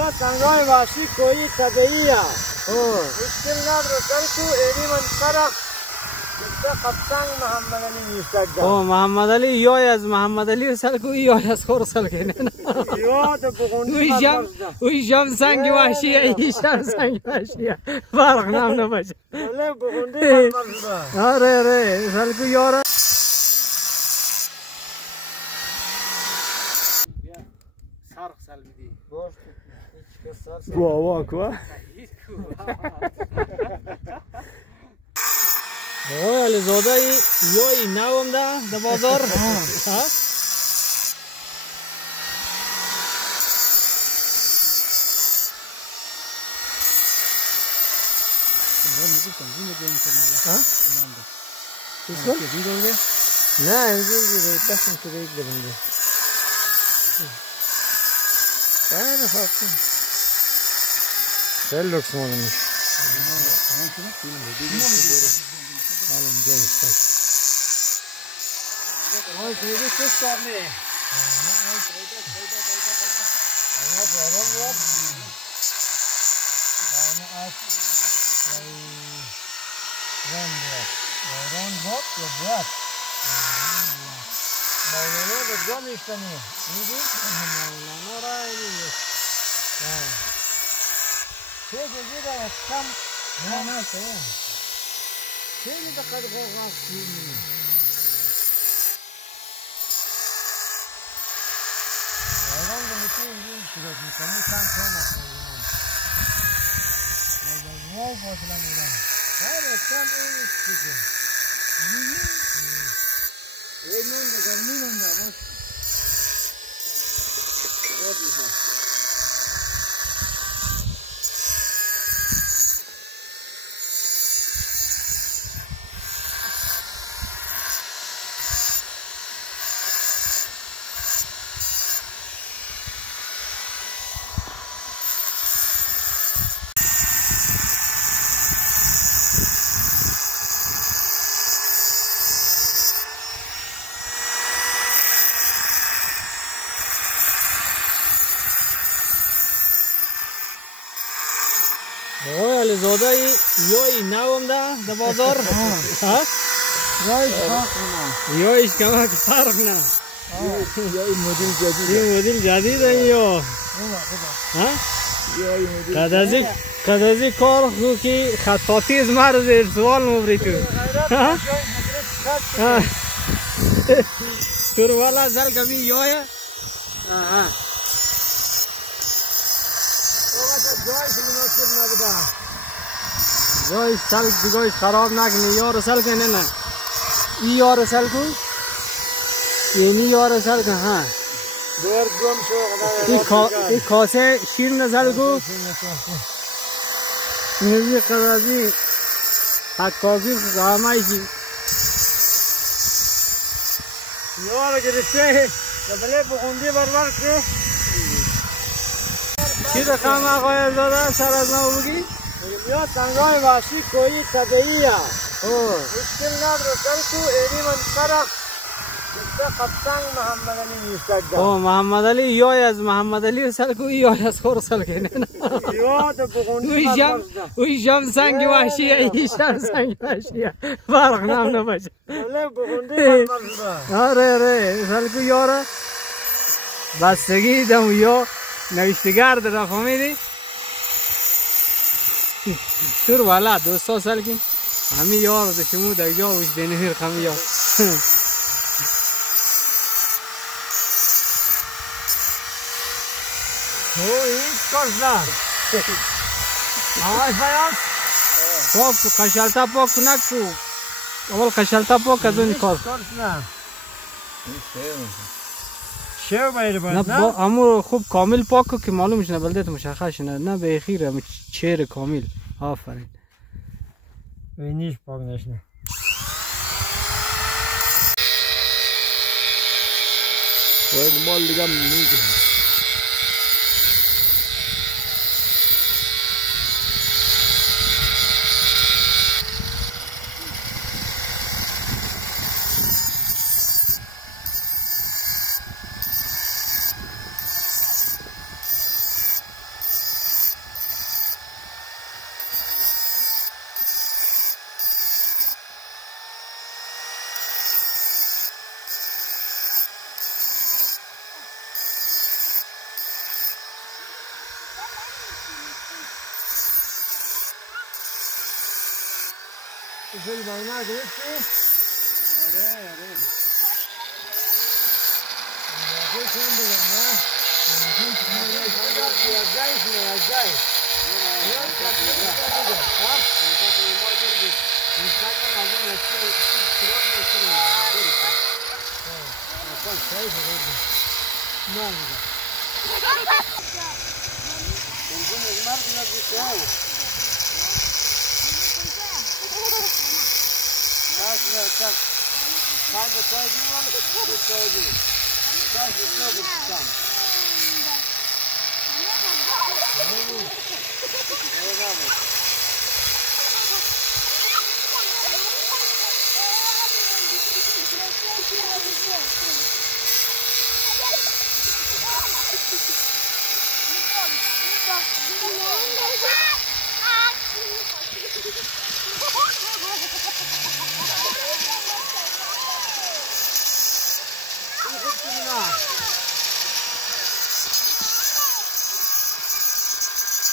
یا تنگای وحشی کوهی طبیعیه. مشکل نداره سلکو ایری من طرف قبطنگ محمد علی نیستگه. محمد علی یای از محمد علی سلکو یای از خور سلکه نه. یاد بگوندی اوی جام سنگ وحشیه ای شام سنگ وحشیه فرق نام نباشه. ولی بگوندی مرمزده. آره سلکو یاره. سرخ سل بیدی. گواه گواه. علی زاده یای نوام ده بازار. نه اینجوری دستم که یک برنده. خیلی خوب. خیلی لکس مالش. Ôi, thấy cái chút con này. علی زاده یای نوام ده بازار. یایش کمک فرق نه. یای مدل جدید. این مدل جدید یا قدازی کار خو که خطاطی از مرز سوال مبری تو تور والا زل کبھی یای جایش سل دیگهش خراب نکنی یار سل کنه نه ای یار سل کن یعنی یار سل کن ها دور گم شو این کاسه شیر نسل کن نیزی قدازی حکازی غامایشی یار گرفته دبله بخوندی بربر که چی رقم آقای زاده سر از نو بگی؟ یا تنگای وحشی کوهی طبیعیه. مشکل نداره سلکو ایری من طرف قبطنگ محمد علی نیستگه. محمد علی یای از محمد علی سلکو یای از خور سلکه نه. یاد بگوندی اوی جام سنگ وحشیه ای شام سنگ وحشیه فرق نام نباشه. ولی بگوندی مرمزده. آره سلکو یاره بستگی دم یا نوشتگر در فهمیدی؟ تور والا 200 سال کی همی یار دشمو دجا وش دنهر خم یا این کارزا آوای فیاض پاک کشالتا پاک نکو اول کشالتا پاک از اون کار شو باید نه امو خوب کامل پاک که معلومش نه بلده تو مشخص نه به خیره چهره کامل آفرین نیش پاک نشنه باید مال دیگه میگه فیل بانا گرفتی؟ آره خیلی چند بگم نه؟ از جای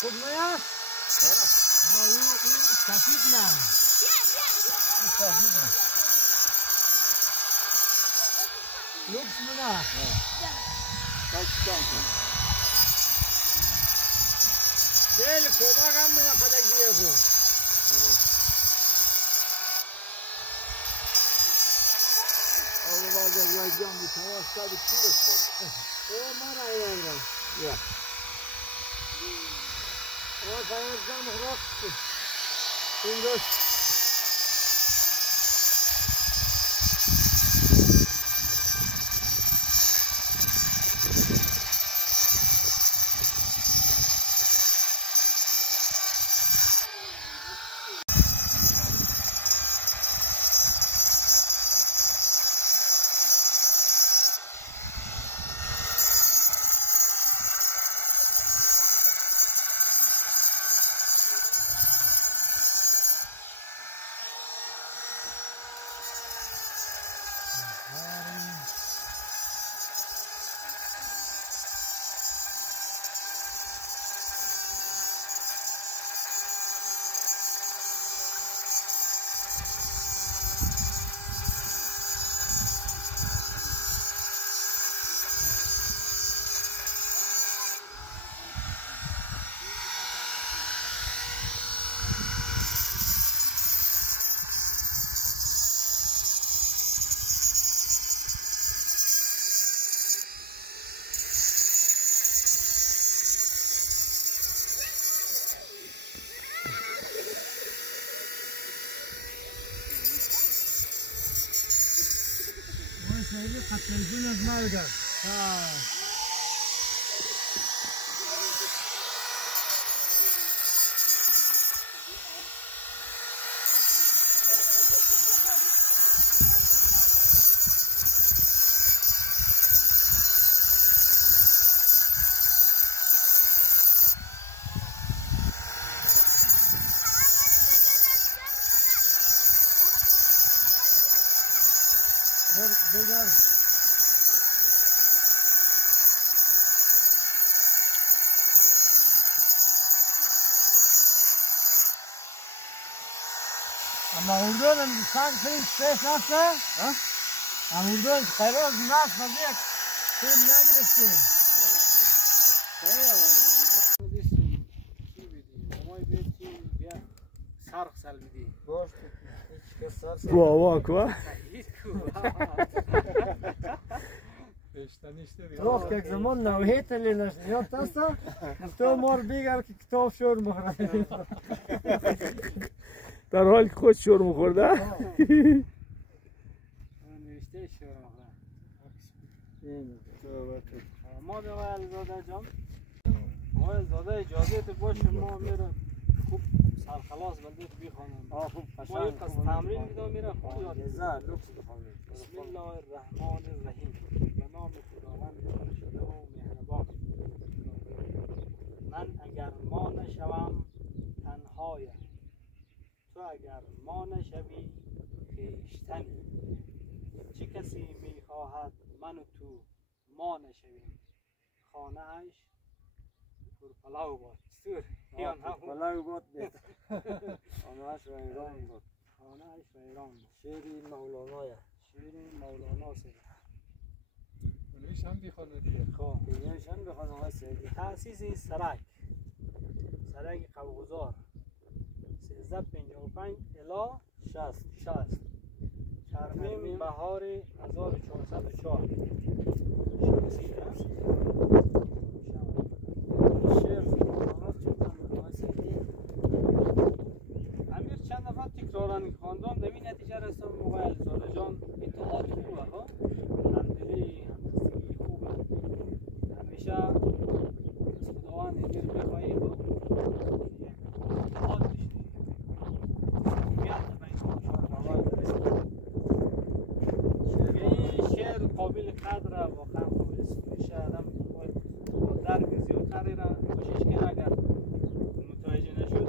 خب نه؟ سفید نه سفید نه لوکس نه خیلی کمک هم میده خدک دیگه خود آقا بازه یا جان بیتوا استاد چیرش خود او من ایران یا او باید جان رفت این روز خیلی خط تلفن از مالگا بگار اما اردن سان فیلم سپیس نفته؟ اما اردن خیراز نفت مزید فیلم نگرفتیم سرخ سال بدی باش بابا کو روح که زمان نوهیت لینش یاد تاستا تو مار بیگر که کتاب شور مخرم در حال که خود شور مخورده نوشته شور مخرم ما به آقای زاده جان آقای زاده اجازه تو باشه ما میرم خوب سرخلاص بلده بیخوانم خوب ما یک از تمرین میدم میرم خوب یاد بسم الله الرحمن الرحیم به نام خداوند بخشنده و مهربان من اگر ما نشوم تنهایم تو اگر ما نشوی خویشتنی چه کسی میخواهد من و تو ما نشویم خانه اش پرپلاو باد چطور؟ پلاو بود بیت آنهاش رنگان بود خانه اش و ایران شعر مولانایه. شعر مولانا سید. اونویش هم بیخونه دیگه. خب اینوش هم بخوان آقای سیدی. تأسیس سرک قوقزار 1355 الی 60 ترمیم بهار 1404 شمسیه. شعر مولاناست چطور آقای سیدی؟ امیر چند دفعه تکرارن خواندم نمی نتیجه رسیدم. موقع علیزاده جان اطلاعات خوبه ها، همدلی همدستگی خوبه، همیشه از خداوند امیر بخواهی با اطلاعات بشنی بیاد بین شما این شعر قابل قدره، واقعا قابل استفاده آدم باید با درک زیادتری را کوشش کنه. اگر متوجه نشد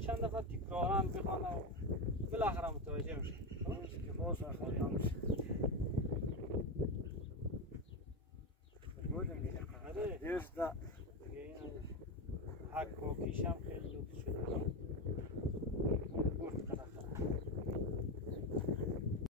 چند دفعه تکرارا بخوانه و بالاخره متوجه میشه. که باز خواندم میشه. بودم دیگه. آره دیرش ده. دیگه این حق و کیشم خیلی لطف شده.